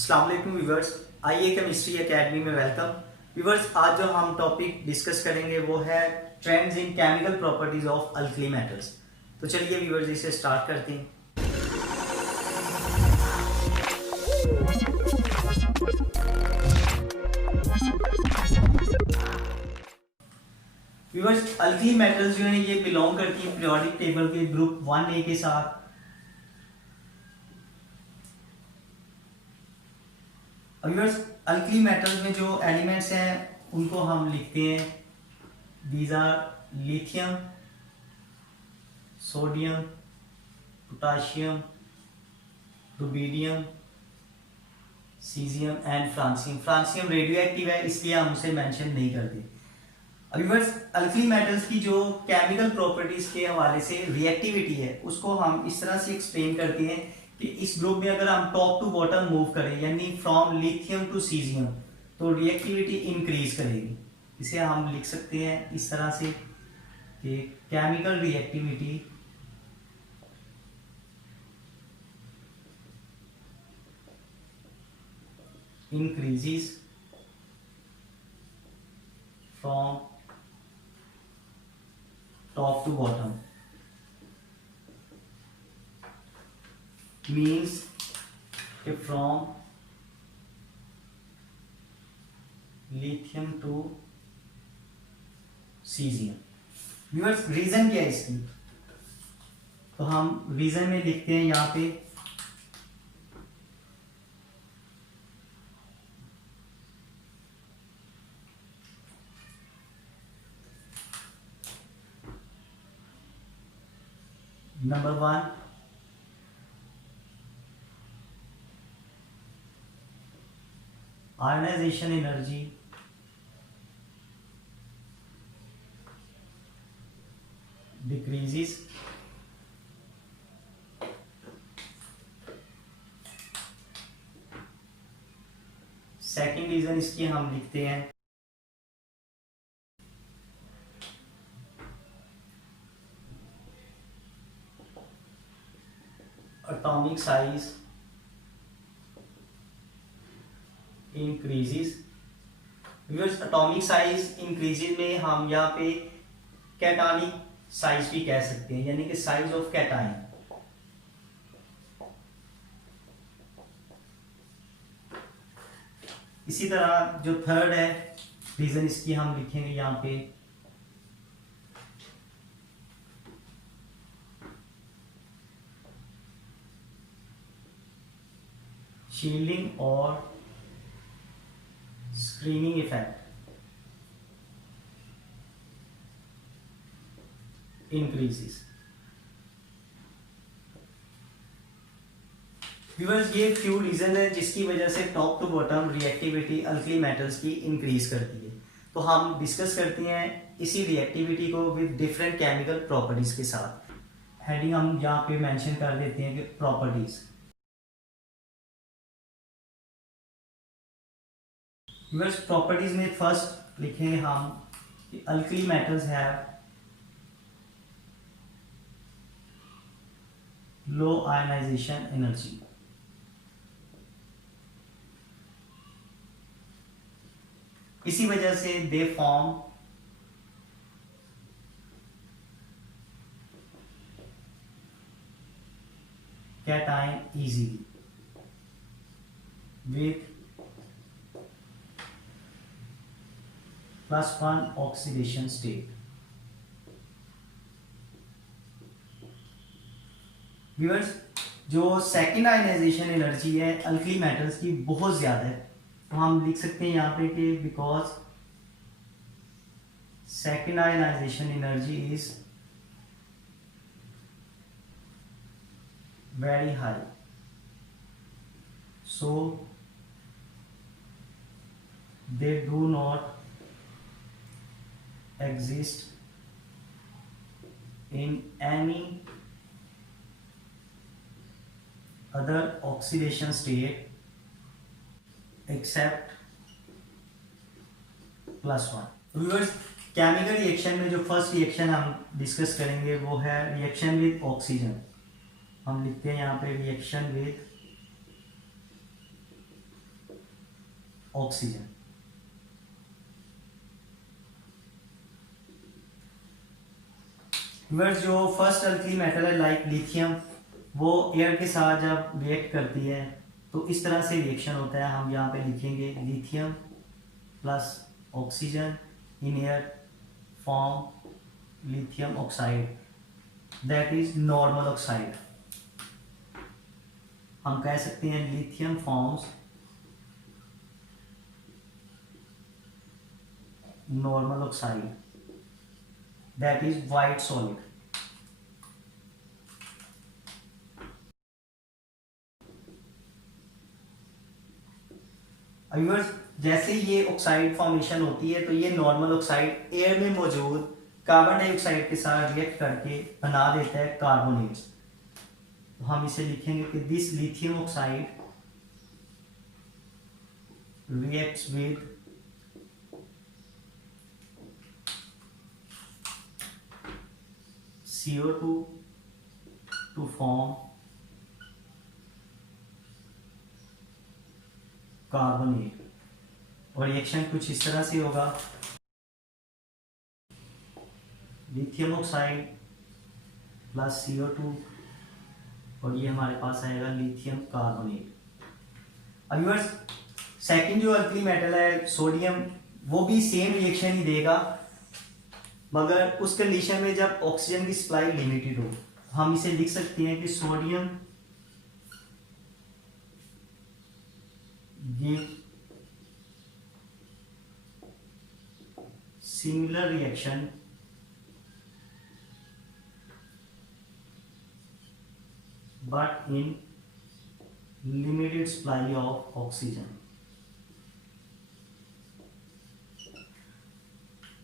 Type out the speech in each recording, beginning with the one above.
अस्सलाम वालेकुम व्यूवर्स, आइए केमिस्ट्री एकेडमी में वेलकम। व्यूवर्स, आज जो हम टॉपिक डिस्कस करेंगे वो है trends in chemical properties of alkali metals. तो चलिए व्यूवर्स, इसे स्टार्ट करते हैं। व्यूवर्स, अल्कली मेटल्स जो है ये बिलोंग करती है पीरियोडिक टेबल के ग्रुप 1A के साथ। व्यूअर्स, अल्कली मेटल्स में जो एलिमेंट्स हैं उनको हम लिखते हैं these are lithium, sodium, potassium, rubidium, caesium and francium. Francium radioactive है इसलिए हम उसे मेंशन नहीं करते। व्यूअर्स, अल्कली मेटल्स की जो केमिकल प्रॉपर्टीज के हवाले से रिएक्टिविटी है उसको हम इस तरह से एक्सप्लेन करते हैं कि इस ग्रुप में अगर हम टॉप टू बॉटम मूव करें यानी फ्रॉम लिथियम टू सीजियम तो रिएक्टिविटी इंक्रीज करेगी। इसे हम लिख सकते हैं इस तरह से कि chemical reactivity increases from top to bottom means from lithium to cesium। Viewers, reason क्या है इसकी? तो हम रीजन में लिखते हैं यहां पे number 1 ionisation energy decreases second reason इसकी हम लिखते हैं atomic size increases. Viewers, atomic size increases में हम यहाँ पे कैटानिक साइज भी कह सकते हैं यानी कि साइज ऑफ कैटाइन। इसी तरह जो थर्ड है रीजन इसकी हम लिखेंगे यहाँ पे शील्डिंग और स्क्रीनिंग इफेक्ट इंक्रीजेस। व्यूअर्स, ये फ्यू रीजन है जिसकी वजह से top to bottom reactivity alkali metals की इंक्रीज करती है। तो हम डिस्कस करते हैं इसी रिएक्टिविटी को विद डिफरेंट केमिकल प्रॉपर्टीज के साथ। हेडिंग हम यहाँ पे मेंशन कर देते हैं कि प्रॉपर्टीज। व्यूअर्स, प्रॉपर्टीज में फर्स्ट लिखेंगे हम कि alkali metals have low ionisation energy. इसी वजह से they form cation easily with +1 oxidation state. Viewers, जो सेकेंड आयनाइजेशन एनर्जी है अल्कली मेटल्स की बहुत ज्यादा है तो हम लिख सकते हैं यहाँ पे कि because second ionisation energy is very high so they do not exist in any other oxidation state except +1। Viewers, chemical reaction में जो फर्स्ट रिएक्शन हम डिस्कस करेंगे वो है रिएक्शन विद ऑक्सीजन। हम लिखते हैं यहाँ पे रिएक्शन विद ऑक्सीजन। व्यूअर्स जो फर्स्ट अल्कली मेटल है लाइक लिथियम, वो एयर के साथ जब रिएक्ट करती है तो इस तरह से रिएक्शन होता है। हम यहाँ पे लिखेंगे lithium plus oxygen in air form lithium oxide, that is normal oxide. हम कह सकते हैं lithium forms normal oxide, that is white solid. Viewers जैसे ये ऑक्साइड फॉर्मेशन होती है तो ये नॉर्मल ऑक्साइड एयर में मौजूद कार्बन डाइऑक्साइड के साथ रिएक्ट करके बना देता है कार्बोनेट। तो हम इसे लिखेंगे कि this lithium oxide reacts with CO2 to form carbonate, और रिएक्शन कुछ इस तरह से होगा। लिथियम ऑक्साइड प्लस CO2 और ये हमारे पास आएगा लिथियम कार्बोनेट। अब व्यूअर्स सेकंड जो अल्कली मेटल है सोडियम, वो भी सेम रिएक्शन ही देगा, मगर उस कंडीशन में जब ऑक्सीजन की सप्लाई लिमिटेड हो। हम इसे लिख सकते हैं कि sodium give similar reaction but in limited supply of oxygen।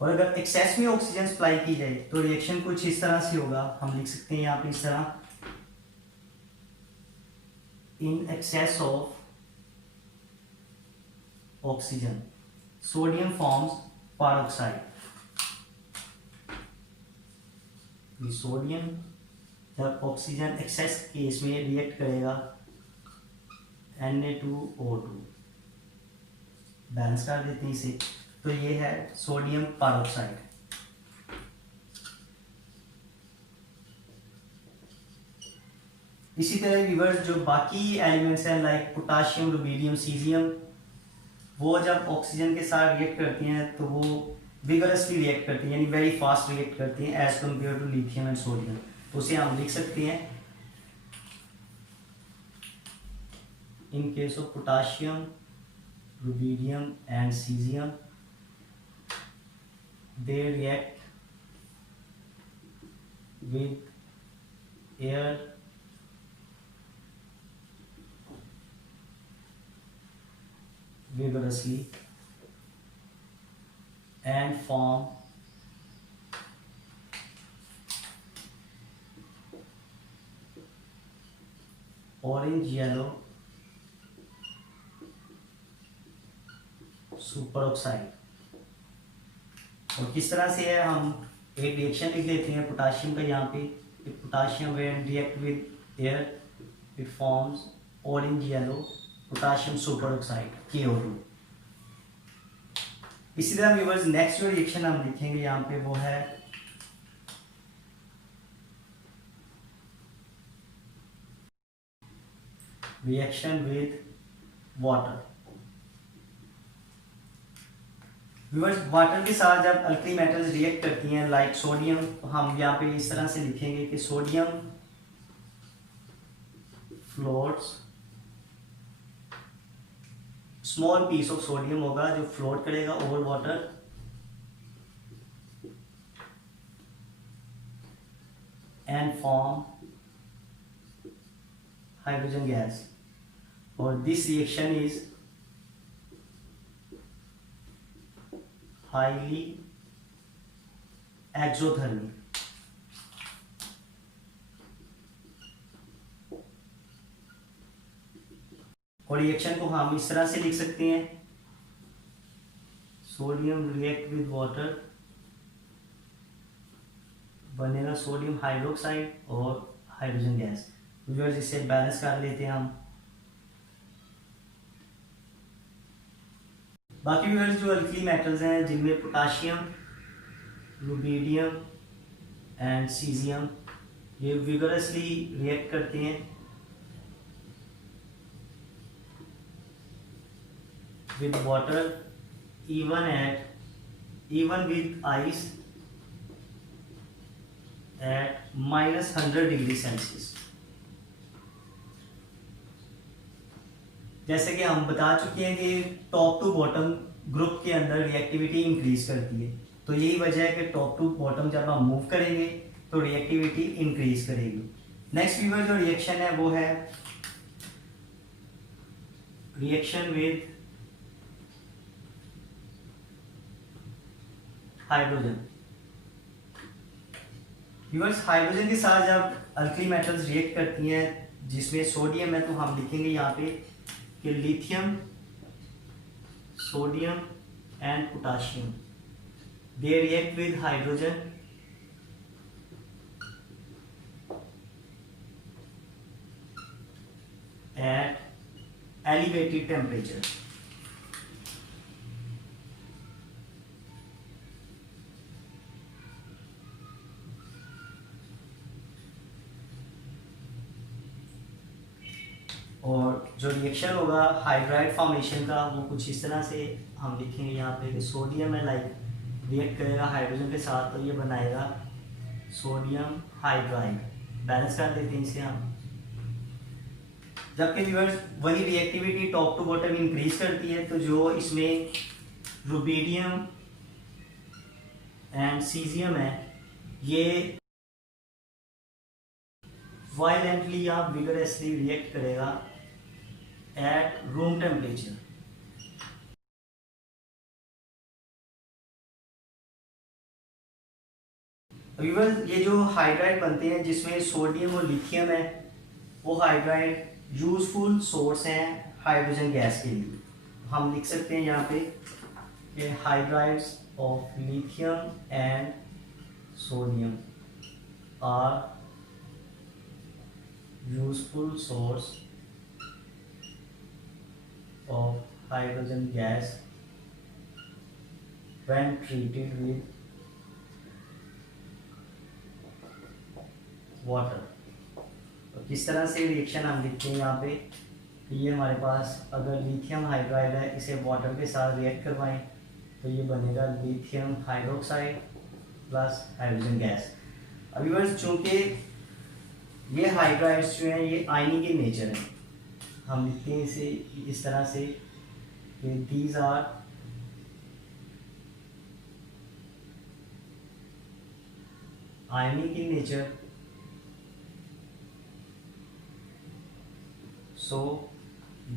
और अगर एक्सेस में ऑक्सीजन सप्लाई की जाए तो रिएक्शन कुछ इस तरह से होगा। हम लिख सकते हैं यहाँ पे इस तरह, in excess of oxygen sodium forms peroxide. Sodium जब ऑक्सीजन एक्सेस केस में रिएक्ट करेगा Na2O2, बैलेंस कर देते हैं इसे, तो ये है सोडियम पेरोक्साइड। इसी तरह व्यूअर्स जो बाकी एलिमेंट्स हैं लाइक पोटाशियम, रुबीडियम, सीजियम, वो जब ऑक्सीजन के साथ रिएक्ट करती हैं तो वो विगरसली रिएक्ट करती हैं, यानी वेरी फास्ट रिएक्ट करती हैं as compare to lithium and sodium. तो उसे हम लिख सकते हैं in case of potassium, rubidium and caesium, they react with air vigorously and form orange yellow superoxide। और किस तरह से है, हम एक रिएक्शन लिख लेते हैं पोटाशियम का यहाँ पे, potassium when react with air it forms orange yellow potassium super oxide KO2। इसी तरह व्यूअर्स नेक्स्ट जो रिएक्शन हम लिखेंगे यहाँ पे वो है reaction with water. Viewers water के साथ जब अल्कली मेटल्स रिएक्ट करती हैं लाइक सोडियम, तो हम यहाँ पे इस तरह से लिखेंगे कि sodium floats, small piece of sodium होगा जो फ्लोट करेगा over water and form hydrogen gas. और this reaction is highly exothermic. और रिएक्शन को हम इस तरह से लिख सकते हैं, सोडियम रिएक्ट विद वाटर, बनेगा सोडियम हाइड्रोक्साइड और हाइड्रोजन गैस। व्यूअर्स इसे बैलेंस कर लेते हैं हम, बाकी व्यूअर्स जो अल्कली मेटल्स हैं जिनमें पोटाशियम, रुबीडियम एंड सीजियम ये विगरसली रिएक्ट करते हैं with water even with ice at -100 degree Celsius. जैसे कि हम बता चुके हैं कि टॉप टू बॉटम ग्रुप के अंदर रिएक्टिविटी इंक्रीज करती है, तो यही वजह है कि टॉप टू बॉटम जब हम मूव करेंगे तो रिएक्टिविटी इंक्रीज करेगी। नेक्स्ट व्यूअर जो रिएक्शन है वो है reaction with hydrogen. Viewers hydrogen के साथ जब अल्कली मेटल्स रिएक्ट करती हैं जिसमें सोडियम है तो हम लिखेंगे यहाँ पे कि lithium, sodium and potassium they react with hydrogen at elevated temperature। और जो रिएक्शन होगा हाइड्राइड फॉर्मेशन का वो कुछ इस तरह से हम लिखेंगे यहाँ पे कि सोडियम है लाइक रिएक्ट करेगा हाइड्रोजन के साथ तो ये बनाएगा सोडियम हाइड्राइड। बैलेंस कर देते हैं इसे हम। जबकि व्यूअर्स वही reactivity top to bottom increase करती है तो जो इसमें रुबीडियम एंड सीजियम है ये वायलेंटली या विगरसली रिएक्ट करेगा एट रूम टेम्परेचर। व्यूअर्स ये जो हाइड्राइड बनते हैं जिसमें सोडियम और लिथियम है वो हाइड्राइड यूजफुल सोर्स हैं हाइड्रोजन गैस के लिए। हम लिख सकते हैं यहाँ पे कि hydrides of lithium and sodium are useful source of hydrogen gas when treated with water. तो किस तरह से रिएक्शन हम लिखते हैं यहाँ पे कि ये हमारे पास अगर लिथियम हाइड्राइड है इसे वाटर के साथ रिएक्ट करवाएं तो ये बनेगा lithium hydroxide plus hydrogen gas. अभी बस चूँकि ये हाइड्राइड्स जो हैं ये आयनिक इन नेचर है हम लिखते हैं इसे इस तरह से कि these are ionic in nature so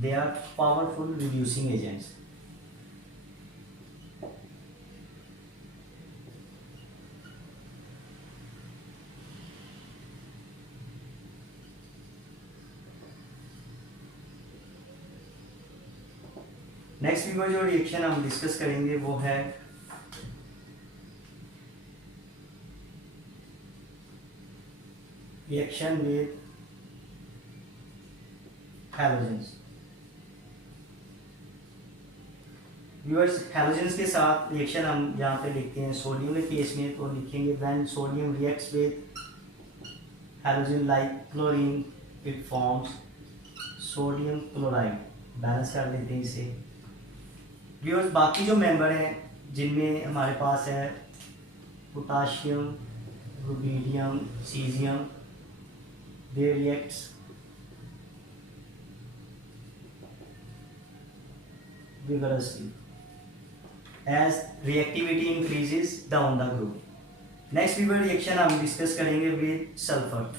they are powerful reducing agents। Next में जो रिएक्शन हम डिस्कस करेंगे वो है reaction with halogens. Viewers halogens के साथ रिएक्शन हम यहाँ पे लिखते हैं सोडियम के केस में तो लिखेंगे when sodium reacts with halogen like chlorine it forms sodium chloride. Balance कर लेते हैं इसे। व्यूअर्स बाकी जो मेंबर हैं जिनमें हमारे पास है potassium, rubidium, caesium they reacts vigorously as reactivity increases down the group। Next viewer reaction हम डिस्कस करेंगे विद सल्फर।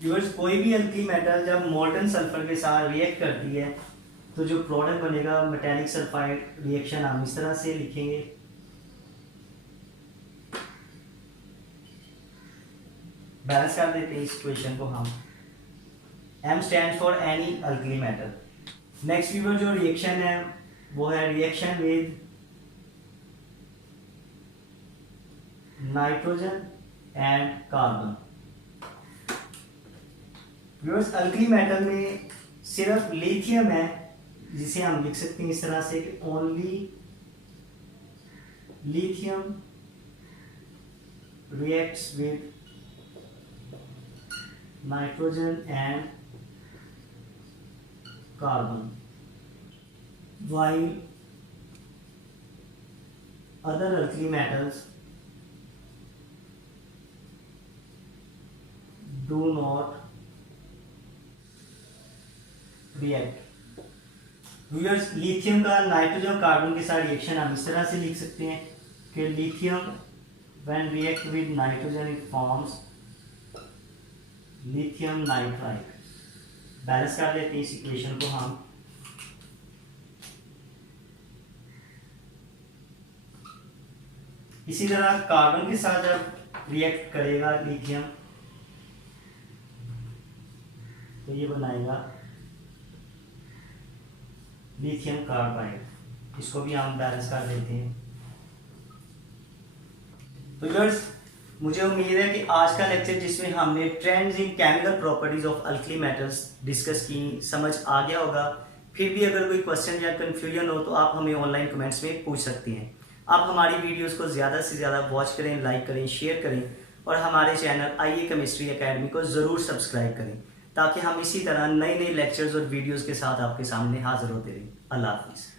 व्यूअर्स कोई भी अल्कली मेटल जब मोल्टन सल्फर के साथ रिएक्ट करती है तो जो प्रोडक्ट बनेगा मेटेलिक सल्फाइड रिएक्शन हम इस तरह से लिखेंगे। बैलेंस कर देते हैं इस इक्वेशन को हम। M stand for any alkali metal. Next viewer जो रिएक्शन है वो है reaction with nitrogen and carbon. Viewers, alkali metal में सिर्फ लिथियम है, जिसे हम लिख सकते हैं इस तरह से कि only lithium reacts with nitrogen and carbon, while other alkali metals do not react। Viewers, lithium का नाइट्रोजन और कार्बन के साथ रिएक्शन हम इस तरह से लिख सकते हैं कि lithium when react with nitrogen it forms lithium nitride. Balance कर लेते हैं इस इक्वेशन को हम। इसी तरह कार्बन के साथ जब रिएक्ट करेगा लिथियम तो ये बनाएगा लिथियम कार्बाइड। इसको भी हम बैलेंस कर लेते हैं। तो व्यूअर्स, मुझे उम्मीद है कि आज का लेक्चर जिसमें हमने trends in chemical properties of alkali metals discuss की समझ आ गया होगा। फिर भी अगर कोई क्वेश्चन या कंफ्यूजन हो तो आप हमें ऑनलाइन कमेंट्स में पूछ सकती हैं। आप हमारी वीडियोस को ज़्यादा से ज़्यादा वॉच करें, लाइक करें, शेयर करें और हमारे चैनल आईए केमिस्ट्री एकेडमी को ज़रूर सब्सक्राइब करें, ताकि हम इसी तरह नए नए लेक्चर्स और वीडियोस के साथ आपके सामने हाजिर होते रहें। अल्लाह हाफिज़।